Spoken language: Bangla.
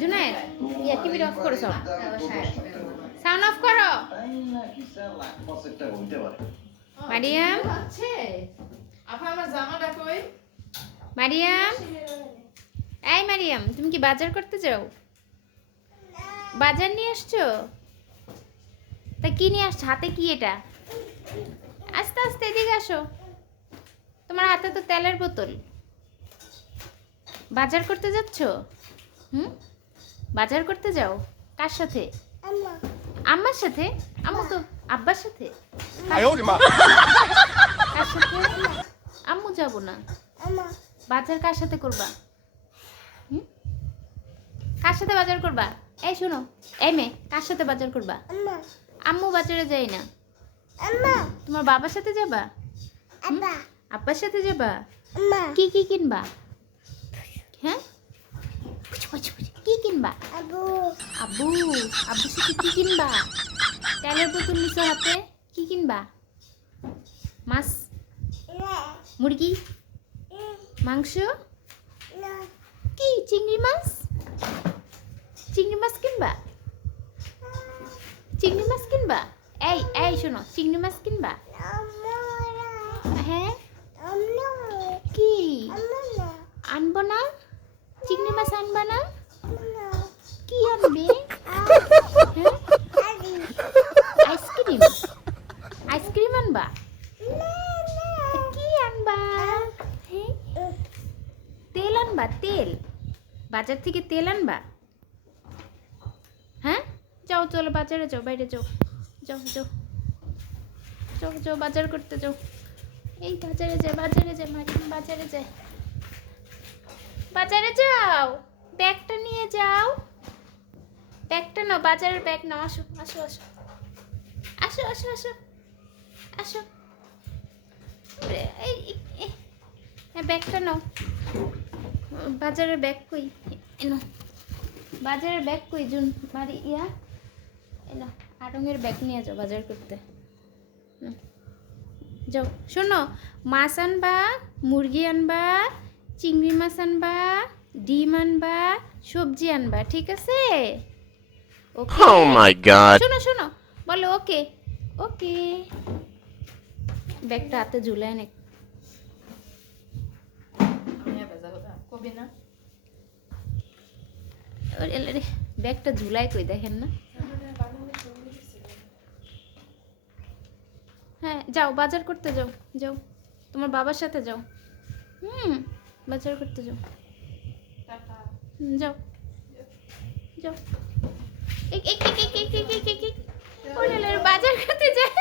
জুনায়েদ টিভি অফ করো, সব সাউন্ড অফ করো। মারিয়াম, মারিয়াম, এই মারিয়াম, তুমি কি বাজার করতে যাও? বাজার নিয়ে আসছো? তা কি নিয়ে আসছো? হাতে কি এটা? আস্তে আস্তে এদিকে আসো। তোমার হাতে তো তেলের বোতল। বাজার করতে যাচ্ছ? বাজার করতে যাও কার সাথে? আম্মার সাথে? আম্মু তো আব্বার সাথে। কার সাথে? আম্মু যাবো না। বাজার কার সাথে করবা? কার সাথে বাজার করবা? এই শোনো, এই মেয়ে, কার সাথে বাজার করবা? আম্মু বাজারে যাই না। তোমার বাবার সাথে যাবা? আব্বার সাথে যাবা? কি কি কিনবা? হ্যাঁ, কি কিনবা? আব্বু আব্বুর সাথে কি কিনবা? তেলের বোতল নিছো হাতে, কি কিনবা? মাছ, মুরগি, মাংস, কি চিংড়ি মাছ? চিংড়ি মাছ কিনবা? চিংড়ি মাছ কিনবা? এই এই শোনো, চিংড়ি মাছ কিনবা? হ্যাঁ, কি আনবো না? চিংড়ি মাছ আনবা না? কি আনবে? আইসক্রিম, আইসক্রিম আনবা? কি আনবা? তেল আনবা? তেল, বাজার থেকে তেল আনবা? হ্যাঁ, যাও, চলো বাজারে যাও, বাইরে যাও, যাও যাও যাও যাও, বাজার করতে যাও। এই বাজারে যায়, বাজারে যায়, মারিয়াম বাজারে যায়। বাজারে যাও, ব্যাগটা নিয়ে যাও, ব্যাগটা নাও, বাজারের ব্যাগ নাও। আসো আসো আসো আসো আসো আসো আসো, এই ব্যাগটা নাও। বাজারের ব্যাগ কই? এনো বাজারের ব্যাগ কই? জুন মারি ইয়া, এনো আড়ঙের ব্যাগ নিয়ে যাও বাজার করতে। যাও, শোনো, মাছ আনবা, মুরগি আনবা, চিংড়ি মাছ আনবা, ডিম আনবা, সবজি আনবা, ঠিক আছে? ওকে। ও মাই গড, শোনো শোনো, বলো ওকে। ওকে, ব্যাগটা হাতে ঝুলায় নে। ব্যাগটা ঝুলাই কই, দেখেন না? হ্যাঁ, যাও বাজার করতে যাও, যাও তোমার বাবার সাথে যাও। বাজার করতে যাও, যাও যাও। বাজার করতে যাও।